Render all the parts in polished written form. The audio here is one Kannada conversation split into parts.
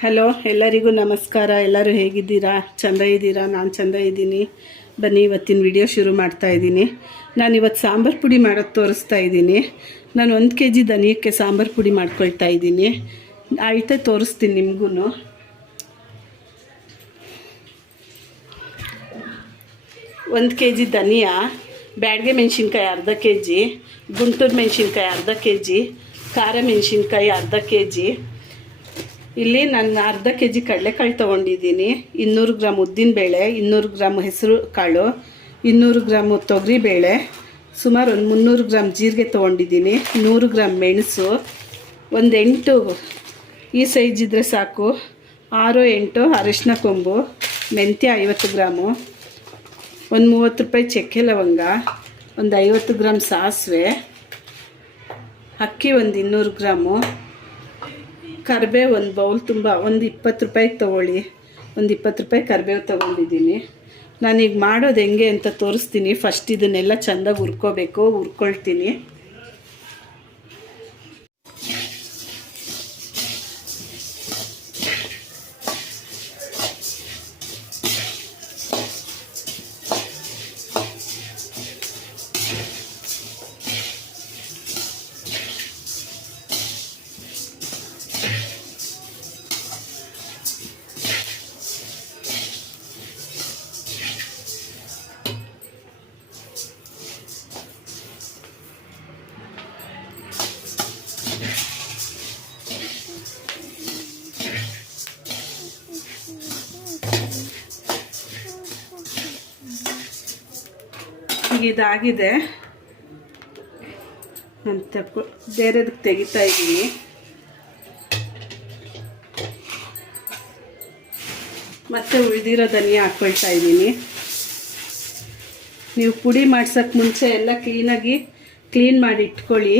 ಹಲೋ, ಎಲ್ಲರಿಗೂ ನಮಸ್ಕಾರ. ಎಲ್ಲರೂ ಹೇಗಿದ್ದೀರಾ? ಚೆಂದ ಇದ್ದೀರಾ? ನಾನು ಚೆಂದ ಇದ್ದೀನಿ. ಬನ್ನಿ, ಇವತ್ತಿನ ವಿಡಿಯೋ ಶುರು ಮಾಡ್ತಾ ಇದ್ದೀನಿ. ನಾನು ಇವತ್ತು ಸಾಂಬಾರು ಪುಡಿ ಮಾಡೋದು ತೋರಿಸ್ತಾ ಇದ್ದೀನಿ. ನಾನು 1 kg ಧನಿಯಕ್ಕೆ ಸಾಂಬಾರು ಪುಡಿ ಮಾಡ್ಕೊಳ್ತಾ ಇದ್ದೀನಿ. ಅಳತೆ ತೋರಿಸ್ತೀನಿ ನಿಮಗೂ. 1 kg ಧನಿಯಾ, ಬ್ಯಾಡಗೆ ಮೆಣಸಿನ್ಕಾಯಿ ಅರ್ಧ kg, ಗುಂಟೂರು ಮೆಣಸಿನ್ಕಾಯಿ ಅರ್ಧ kg, ಖಾರ ಮೆಣಸಿನ್ಕಾಯಿ ಅರ್ಧ kg. ಇಲ್ಲಿ ನಾನು ಅರ್ಧ kg ಕಡಲೆಕಾಳು ತೊಗೊಂಡಿದ್ದೀನಿ. 200 ಗ್ರಾಮ್ ಉದ್ದಿನಬೇಳೆ, 200 ಗ್ರಾಮ್ ಹೆಸರು ಕಾಳು, 200 ಗ್ರಾಮ್ ತೊಗರಿಬೇಳೆ, ಸುಮಾರು ಒಂದು 300 ಗ್ರಾಮ್ ಜೀರಿಗೆ ತೊಗೊಂಡಿದ್ದೀನಿ, 100 ಗ್ರಾಮ್ ಮೆಣಸು, ಒಂದು 8 ಈ ಸೈಜ್ ಇದ್ದರೆ ಸಾಕು, 6-8 ಅರಿಶಿನ ಕೊಂಬು, ಮೆಂತ್ಯ 50 ಗ್ರಾಮು, ಒಂದು 30 ರೂಪಾಯಿ ಚಕ್ಕೆ ಲವಂಗ, ಒಂದು 50 ಗ್ರಾಮ್ ಸಾಸಿವೆ, ಅಕ್ಕಿ ಒಂದು 200 ಗ್ರಾಮು, ಕರಿಬೇವು ಒಂದು ಬೌಲ್ ತುಂಬ, ಒಂದು 20 ರೂಪಾಯಿಗೆ ತೊಗೊಳ್ಳಿ. ಒಂದು 20 ರೂಪಾಯಿ ಕರಿಬೇವು ತೊಗೊಂಡಿದ್ದೀನಿ. ನಾನೀಗ ಮಾಡೋದು ಹೆಂಗೆ ಅಂತ ತೋರಿಸ್ತೀನಿ. ಫಸ್ಟ್ ಇದನ್ನೆಲ್ಲ ಚೆಂದಾಗಿ ಹುರ್ಕೋಬೇಕು. ಹುರ್ಕೊಳ್ತೀನಿ. ಈಗ ಇದಾಗಿದೆ. ನಾನು ಬೇರೆದಕ್ಕೆ ತೆಗಿತಾ ಇದ್ದೀನಿ. ಮತ್ತೆ ಉಳಿದಿರೋ ಧನಿಯಾ ಹಾಕ್ಕೊಳ್ತಾ ಇದ್ದೀನಿ. ನೀವು ಪುಡಿ ಮಾಡ್ಸೋಕ್ಕೆ ಮುಂಚೆ ಎಲ್ಲ ಕ್ಲೀನ್ ಮಾಡಿ ಇಟ್ಕೊಳ್ಳಿ.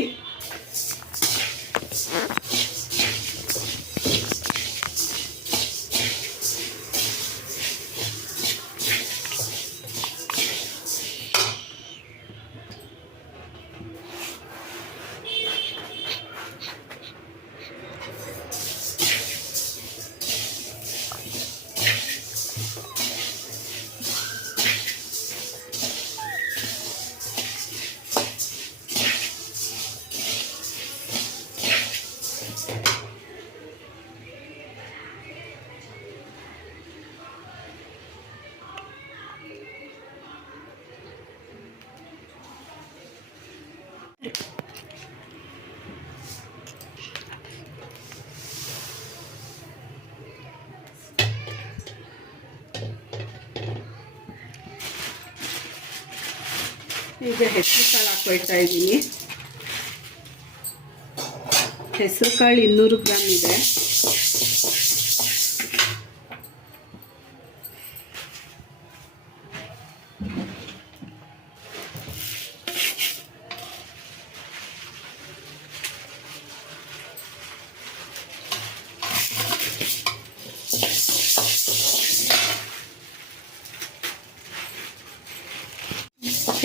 ಈಗ ಹೆಸರು ಕಾಳು ಹಾಕ್ಕೊಳ್ತಾ ಇದ್ದೀನಿ. ಹೆಸರು ಕಾಳು 200 ಗ್ರಾಮ್ ಇದೆ.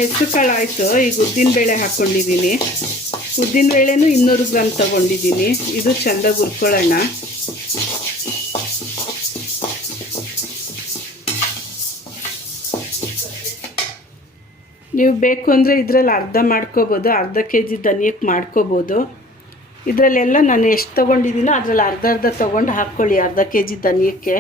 ಹೆಸರು ಕಾಳು ಆಯಿತು. ಈಗ ಉದ್ದಿನಬೇಳೆ ಹಾಕ್ಕೊಂಡಿದ್ದೀನಿ. ಉದ್ದಿನಬೇಳೆನೂ 200 ಗ್ರಾಮ್ ತೊಗೊಂಡಿದ್ದೀನಿ. ಇದು ಚೆಂದಾಗಿ ಹುರ್ಕೊಳ್ಳೋಣ. ನೀವು ಬೇಕು ಅಂದರೆ ಇದರಲ್ಲಿ ಅರ್ಧ ಮಾಡ್ಕೋಬೋದು, ಅರ್ಧ kg ಧನಿಯಕ್ಕೆ ಮಾಡ್ಕೋಬೋದು. ಇದರಲ್ಲೆಲ್ಲ ನಾನು ಎಷ್ಟು ತೊಗೊಂಡಿದ್ದೀನೋ ಅದರಲ್ಲಿ ಅರ್ಧ ತೊಗೊಂಡು ಹಾಕ್ಕೊಳ್ಳಿ ಅರ್ಧ kg ಧನಿಯಕ್ಕೆ.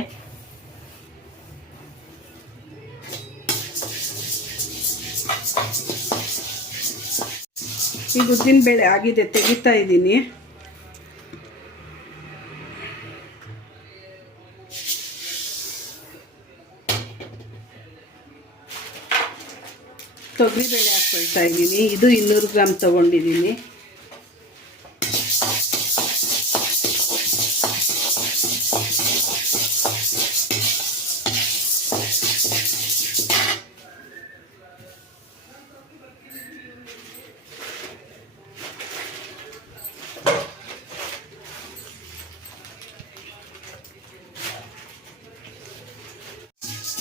ಈಗ ಉದ್ದಿನಬೇಳೆ ಆಗಿದೆ, ತೆಗಿತಾ ಇದ್ದೀನಿ. ತೊಗರಿಬೇಳೆ ಹಾಕ್ಕೊಳ್ತಾ ಇದ್ದೀನಿ. ಇದು 200 ಗ್ರಾಮ್ ತೊಗೊಂಡಿದ್ದೀನಿ.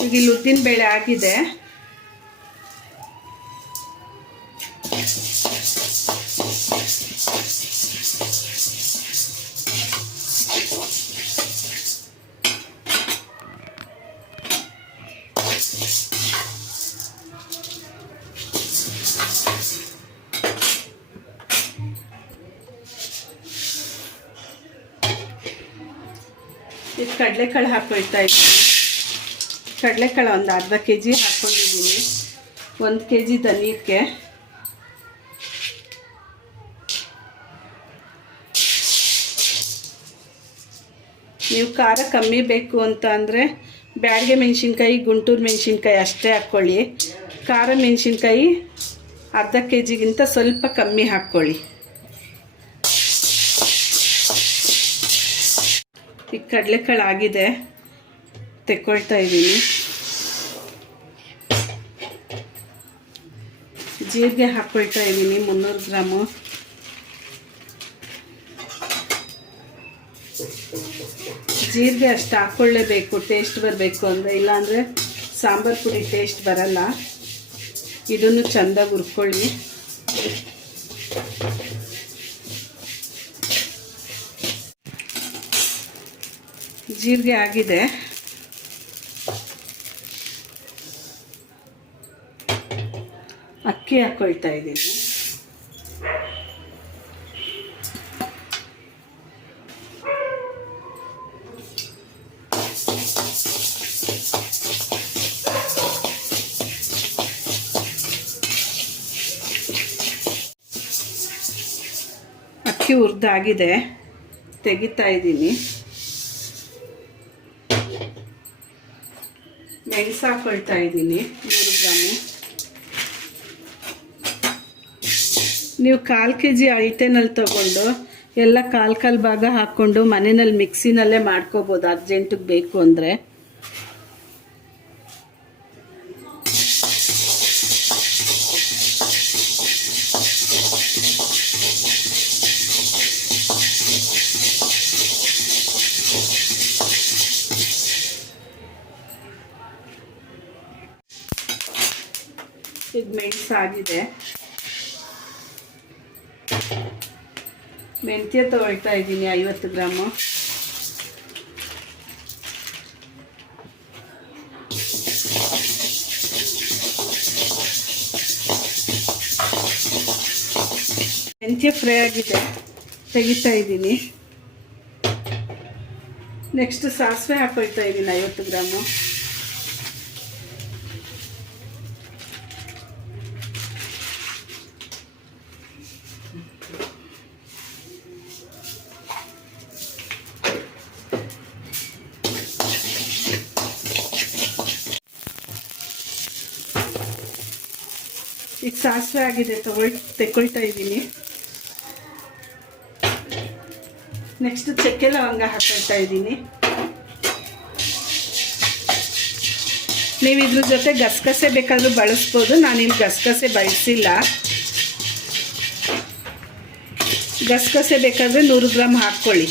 ಈಗ ಇಲ್ಲಿ ಉದ್ದಿನಬೇಳೆ ಆಗಿದೆ. ಇದು ಕಡಲೆಕಾಳು ಹಾಕ್ಕೊಳ್ತಾ ಇದ್ದೀನಿ. ಕಡಲೆಕಾಳು ಒಂದು ಅರ್ಧ ಕೆ ಜಿ ಹಾಕ್ಕೊಂಡಿದ್ದೀನಿ. 1 ಕೆ ಜಿ ಧನಿಯಕ್ಕೆ. ನೀವು ಖಾರ ಕಮ್ಮಿ ಬೇಕು ಅಂತ ಅಂದರೆ ಬ್ಯಾಡಗೆ ಮೆಣಸಿನ್ಕಾಯಿ, ಗುಂಟೂರು ಮೆಣಸಿನ್ಕಾಯಿ ಅಷ್ಟೇ ಹಾಕ್ಕೊಳ್ಳಿ. ಖಾರ ಮೆಣಸಿನ್ಕಾಯಿ ಅರ್ಧ ಕೆ ಜಿಗಿಂತ ಸ್ವಲ್ಪ ಕಮ್ಮಿ ಹಾಕ್ಕೊಳ್ಳಿ. ಈಗ ಕಡಲೆಕಾಳು ಆಗಿದೆ, ತೆಕ್ಕೊಳ್ತಾ ಇದ್ದೀನಿ. ಜೀರಿಗೆ ಹಾಕ್ಕೊಳ್ತಾ ಇದ್ದೀನಿ 300 ಗ್ರಾಮು. ಜೀರಿಗೆ ಅಷ್ಟು ಹಾಕ್ಕೊಳ್ಳೇಬೇಕು, ಟೇಸ್ಟ್ ಬರಬೇಕು ಅಂದರೆ, ಇಲ್ಲಾಂದರೆ ಸಾಂಬಾರು ಪುಡಿ ಟೇಸ್ಟ್ ಬರಲ್ಲ. ಇದನ್ನು ಚೆಂದಾಗಿ ಹುರ್ಕೊಳ್ಳಿ. ಜೀರಿಗೆ ಆಗಿದೆ. ಅಕ್ಕಿ ಹಾಕ್ಕೊಳ್ತಾ ಇದ್ದೀನಿ. ಅಕ್ಕಿ ಹುರಿದಾಗಿದೆ, ತೆಗಿತಾ ಇದ್ದೀನಿ. ಮೆಣಸು ಹಾಕ್ಕೊಳ್ತಾ ಇದ್ದೀನಿ 100 ಗ್ರಾಮು. ನೀವು 1/4 ಕೆ ಜಿ ಅಳತೆನಲ್ಲಿ ತೊಗೊಂಡು ಎಲ್ಲ ಕಾಲು ಭಾಗ ಹಾಕ್ಕೊಂಡು ಮನೆಯಲ್ಲಿ ಮಿಕ್ಸಿನಲ್ಲೇ ಮಾಡ್ಕೋಬೋದು, ಅರ್ಜೆಂಟಿಗೆ ಬೇಕು ಅಂದರೆ. ಈಗ ಮೆಣಸು ಆಗಿದೆ. ಮೆಂತ್ಯ ತಗೊಳ್ತಾ ಇದ್ದೀನಿ 50 ಗ್ರಾಮು. ಮೆಂತ್ಯ ಫ್ರೈ ಆಗಿದೆ, ತೆಗಿತಾ ಇದ್ದೀನಿ. ನೆಕ್ಸ್ಟ್ ಸಾಸಿವೆ ಹಾಕೊಳ್ತಾ ಇದ್ದೀನಿ 50 ಗ್ರಾಮು. ಈಗ ಸಾಸಿವೆ ಆಗಿದೆ, ತೆಕ್ಕೊಳ್ತಾ ಇದ್ದೀನಿ. ನೆಕ್ಸ್ಟ್ ಚಕ್ಕೆ ಲವಂಗ ಹಾಕೊಳ್ತಾ ಇದ್ದೀನಿ. ನೀವು ಇದ್ರ ಜೊತೆ ಗಸಗಸೆ ಬೇಕಾದರೂ ಬಳಸ್ಬೋದು, ನಾನಿಲ್ಲಿ ಗಸಗಸೆ ಬಳಸಿಲ್ಲ. ಗಸಗಸೆ ಬೇಕಾದರೆ 100 ಗ್ರಾಮ್ ಹಾಕ್ಕೊಳ್ಳಿ.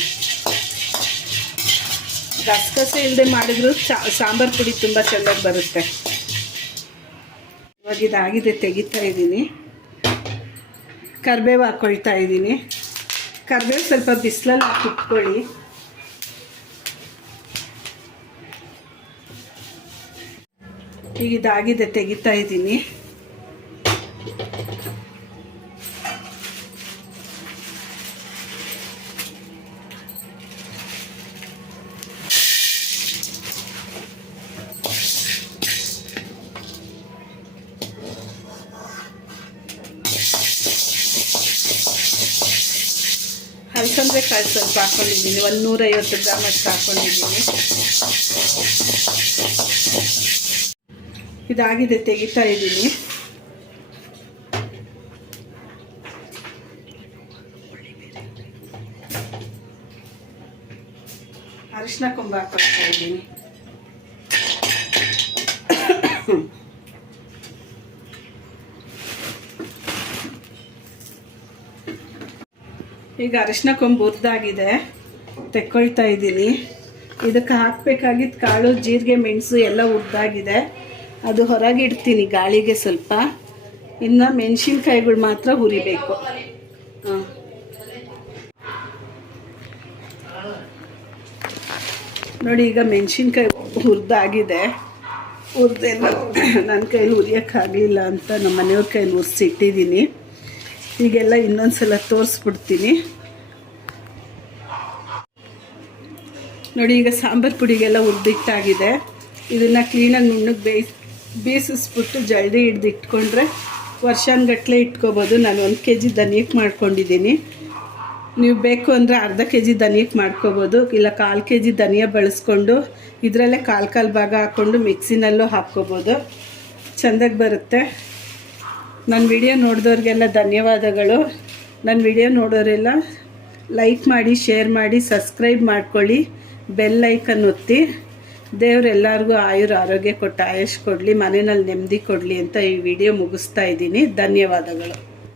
ಗಸಗಸೆ ಇಲ್ಲದೆ ಮಾಡಿದ್ರು ಸಾಂಬಾರು ಪುಡಿ ತುಂಬ ಚೆನ್ನಾಗಿ ಬರುತ್ತೆ. ಇವಾಗ ಇದಾಗಿದೆ, ತೆಗಿತಾ ಇದ್ದೀನಿ. ಕರಿಬೇವು ಹಾಕ್ಕೊಳ್ತಾ ಇದ್ದೀನಿ. ಕರಿಬೇವು ಸ್ವಲ್ಪ ಬಿಸಿಲಲ್ಲಿ ಹಾಕಿಟ್ಕೊಳ್ಳಿ. ಈಗ ಇದಾಗಿದೆ, ತೆಗಿತಾ ಇದ್ದೀನಿ. ಅಲಸಂದೆ ಕಾಳು ಸ್ವಲ್ಪ ಹಾಕ್ಕೊಂಡಿದ್ದೀನಿ, 150 ಗ್ರಾಮ್ ಅಷ್ಟು ಹಾಕ್ಕೊಂಡಿದ್ದೀನಿ. ಇದಾಗಿದೆ, ತೆಗಿತಾ ಇದ್ದೀನಿ. ಅರಿಶಿನ ಕೊಂಬು ಹಾಕ್ಕೊಳ್ತಾ ಇದ್ದೀನಿ. ಈಗ ಅರಿಶಿನ ಕೊಂಬು ಹುರಿದಾಗಿದೆ, ತೆಕ್ಕೊಳ್ತಾ ಇದ್ದೀನಿ. ಇದಕ್ಕೆ ಹಾಕಬೇಕಾಗಿದ್ದ ಕಾಳು, ಜೀರಿಗೆ, ಮೆಣಸು ಎಲ್ಲ ಹುರಿದಾಗಿದೆ. ಅದು ಹೊರಗೆ ಇಡ್ತೀನಿ ಗಾಳಿಗೆ ಸ್ವಲ್ಪ. ಇನ್ನು ಮೆಣಸಿನ್ಕಾಯಿಗಳು ಮಾತ್ರ ಹುರಿಬೇಕು. ನೋಡಿ, ಈಗ ಮೆಣಸಿನ್ಕಾಯಿ ಹುರಿದಾಗಿದೆ. ಹುರಿದೆಲ್ಲ ನನ್ನ ಕೈಲಿ ಹುರಿಯೋಕ್ಕಾಗಲಿಲ್ಲ ಅಂತ ನಮ್ಮ ಮನೆಯವ್ರ ಕೈಲಿ ಹುರಿಸಿಟ್ಟಿದ್ದೀನಿ. ಈಗೆಲ್ಲ ಇನ್ನೊಂದು ಸಲ ತೋರಿಸ್ಬಿಡ್ತೀನಿ ನೋಡಿ. ಈಗ ಸಾಂಬಾರು ಪುಡಿಗೆಲ್ಲ ಹುರಿದಿಟ್ಟಾಗಿದೆ. ಇದನ್ನು ಕ್ಲೀನಾಗಿ ನುಣ್ಣಗೆ ಬೇಯಿಸಿಸ್ಬಿಟ್ಟು ಜಲ್ದಿ ಹಿಡ್ದು ಇಟ್ಕೊಂಡ್ರೆ ವರ್ಷಾನುಗಟ್ಲೆ ಇಟ್ಕೋಬೋದು. ನಾನು 1 kg ಧನಿಯಕ್ಕೆ ಮಾಡ್ಕೊಂಡಿದ್ದೀನಿ. ನೀವು ಬೇಕು ಅಂದರೆ ಅರ್ಧ kg ಧನಿಯಕ್ಕೆ ಮಾಡ್ಕೋಬೋದು, ಇಲ್ಲ 1/4 kg ಧನಿಯಾ ಬಳಸ್ಕೊಂಡು ಇದರಲ್ಲೇ ಕಾಲು ಭಾಗ ಹಾಕ್ಕೊಂಡು ಮಿಕ್ಸಿನಲ್ಲೂ ಹಾಕ್ಕೋಬೋದು, ಚೆಂದಾಗಿ ಬರುತ್ತೆ. ನನ್ನ ವಿಡಿಯೋ ನೋಡಿದವ್ರಿಗೆಲ್ಲ ಧನ್ಯವಾದಗಳು. ನನ್ನ ವಿಡಿಯೋ ನೋಡೋರೆಲ್ಲ ಲೈಕ್ ಮಾಡಿ, ಶೇರ್ ಮಾಡಿ, ಸಬ್ಸ್ಕ್ರೈಬ್ ಮಾಡ್ಕೊಳ್ಳಿ, ಬೆಲ್ ಐಕನ್ ಒತ್ತಿ. ದೇವರೆಲ್ಲರಿಗೂ ಆರೋಗ್ಯ ಕೊಟ್ಟು ಆಯುಷ್ ಕೊಡಲಿ, ಮನೆಯಲ್ಲಿ ನೆಮ್ಮದಿ ಕೊಡಲಿ ಅಂತ ಈ ವಿಡಿಯೋ ಮುಗಿಸ್ತಾ ಇದ್ದೀನಿ. ಧನ್ಯವಾದಗಳು.